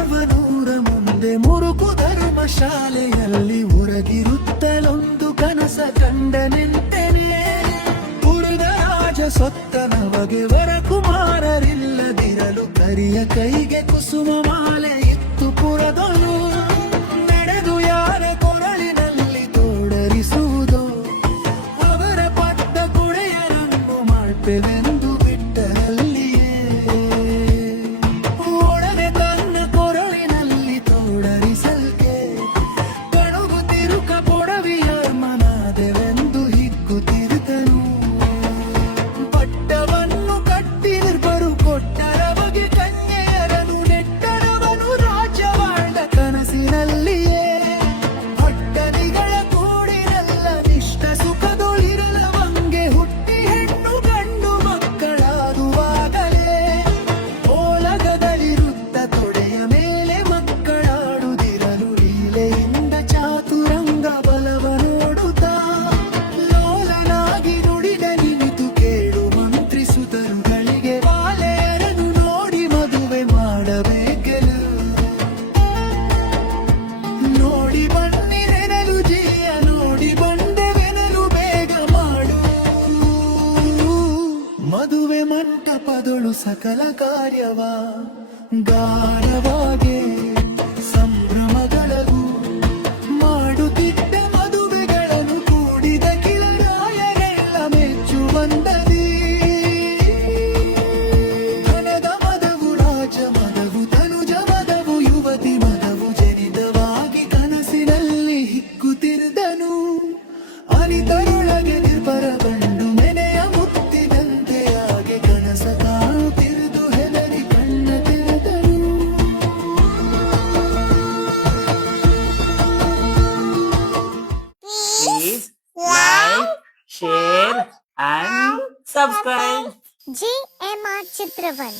ಅವನೂರ ಮುಂದೆ ಮುರುಕು ಧರ್ಮ ಶಾಲೆಯಲ್ಲಿ ಉರಗಿರುತ್ತಲೊಂದು ಕನಸ ಕಂಡನೆಂತೆನೆ. ಪುರದ ರಾಜ ಸೊತ್ತನ ಬಗೆ ವರಕುಮಾರರಿಲ್ಲದಿರಲು ಕರಿಯ ಕೈಗೆ ಕುಸುಮ ಮಾಲೆ ಇತ್ತು ಪುರದನು. ನಡೆದು ಯಾರ ಕೊರಳಿನಲ್ಲಿ ತೋಡರಿಸುವುದೋ ಅವರ ಪಟ್ಟ ಕುಡೆಯರನ್ನು ಮಾಡ್ಪೆವೆಂದು ಬಿಟ್ಟರಲ್ಲಿಯೇ. ಒಡನೆ ತನ್ನ ಕೊರಳಿನಲ್ಲಿ ತೋಡರಿಸಲ್ಕೆ ಕಣುಗು ತಿರುಕ ಪೊಡವಿಯರ್ಮನಾದೆವೆಂದು ಹಿಗ್ಗುತ್ತಿರುತ್ತನು. ಪಟ್ಟವನ್ನು ಕಟ್ಟಿ ನಿರ್ಭರು ಕೊಟ್ಟರ ಬಗೆ ಕನ್ಯೆಯರನು ನೆಟ್ಟರವನು ರಾಜ್ಯವಾಳ ಕನಸಿನಲ್ಲಿಯೇ. ಪಟ್ಟಣಿಗಳ ಕೂಡಿರಲ್ಲ ನಿಷ್ಠ ಸುಖದೊಳಿರಲವಂಗೆ ಹುಟ್ಟಿ ಹೆಣ್ಣು ಗಂಡು ಮಕ್ಕಳಾಗುವಾಗಲೇ ಓಲಗದಲ್ಲಿರುತ್ತ ತೊಡೆಯ ಮೇಲೆ ಮಕ್ಕಳಾಡುತ್ತಿರಲು ಲೀಲೆಯಿಂದ ಚಾತುರಂಗ ಬಲವ ನೋಡುತ್ತಾ ಲೋಲನಾಗಿ ನುಡಿದ ನಿಂತು ಕೇಳು ಮಂತ್ರಿಸುತ್ತರುಗಳಿಗೆ ಬಾಲೆಯರನ್ನು ನೋಡಿ ಮದುವೆ ಮಾಡಬೇಕೆನು. ನೋಡಿ ಬನ್ನಿರೆನಲು ಜಿಯ ನೋಡಿ ಬಂದೆವೆನಲು ಬೇಗ ಮಾಡು. ಮದುವೆ ಮಂಟಪದೊಳು ಸಕಲ ಕಾರ್ಯವ ಗಾಢವಾಗಿ ಸಂಭ್ರಮಗಳಗೂ ಮಾಡುತ್ತಿದ್ದ ಮದುವೆಗಳನ್ನು ಕೂಡಿದ ಕಿಳರಾಯರೆಲ್ಲ ಮೆಚ್ಚುವಂದದಿ. ಧನದ ಮದವು ರಾಜ ಮದವು ತನುಜ ಮದವು ಯುವತಿ ಮದವು ಜನಿತವಾಗಿ ಕನಸಿನಲ್ಲಿ ಹಿಗ್ಗುತ್ತಿರುದನು. ಅನಿತರೊಳಗೆ ನಿರ್ಭರ ಕಂಡು ಮೆನೆಯ ಮುತ್ತಿದಂತೆ ಹಾಗೆ ಕನಸ ಕಾಣುತ್ತಿರುವುದು ಹೆದರಿ ಕಣ್ಣ ತೆರೆದನು. Please like, share and subscribe. JMR ಚಿತ್ರವನ್